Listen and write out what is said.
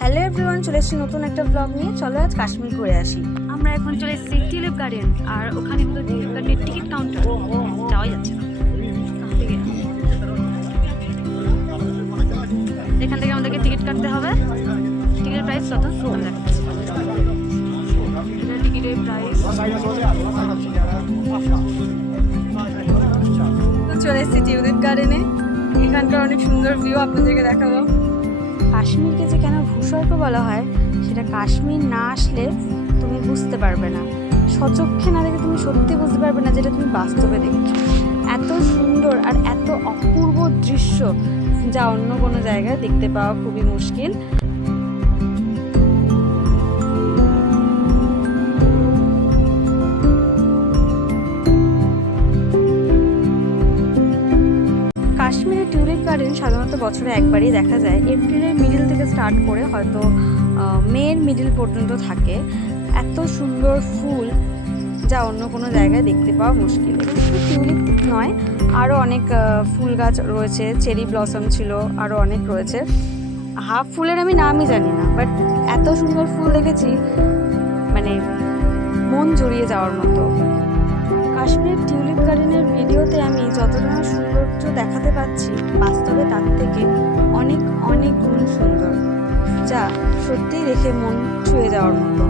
Hello everyone, চলে এসেছি নতুন একটা ব্লগ নিয়ে। চলো আজ কাশ্মীর ঘুরে আসি। আমরা এখন চলে এসেছি টিউলিপ গার্ডেন, আর ওখানে হলো টিউলিপ গার্ডেনের টিকিট কাউন্টার। যাওয়াই যাচ্ছে না এখান থেকে আমাদেরকে টিকিট কাটতে হবে। টিকিটের প্রাইস কত আমি দেখাচ্ছি। টিকিটের প্রাইস চলে এসেছি টিউলিপ গার্ডেনে। এখানকার অনেক সুন্দর ভিউ আপনাদেরকে দেখাবো। কাশ্মীরকে যে কেন ভূস্বর্গ বলা হয় সেটা কাশ্মীর না আসলে তুমি বুঝতে পারবে না। স্বচক্ষে না দেখে তুমি সত্যি বুঝতে পারবে না যেটা তুমি বাস্তবে দেখছো। এত সুন্দর আর এত অপূর্ব দৃশ্য যা অন্য কোনো জায়গায় দেখতে পাওয়া খুবই মুশকিল। কাশ্মীরে টিউলিপ গার্ডেন সাধারণত বছরে একবারই দেখা যায়। এপ্রিলের মিডিল থেকে স্টার্ট করে হয়তো মের মিডিল পর্যন্ত থাকে। এত সুন্দর ফুল যা অন্য কোনো জায়গায় দেখতে পাওয়া মুশকিল। এবং শুধু টিউলিপ নয়, আরও অনেক ফুল গাছ রয়েছে। চেরি ব্লসম ছিল, আরও অনেক রয়েছে। হাফ ফুলের আমি নামই জানি না, বাট এত সুন্দর ফুল দেখেছি মানে মন জড়িয়ে যাওয়ার মতো। কাশ্মীরের টিউলিপ গার্ডেনের ভিডিওতে আমি যতটা সৌন্দর্য দেখাতে পাচ্ছি, বাস্তবে তার থেকে অনেক অনেক গুণ সুন্দর, যা সত্যিই দেখে মন ছুঁয়ে যাওয়ার মতো।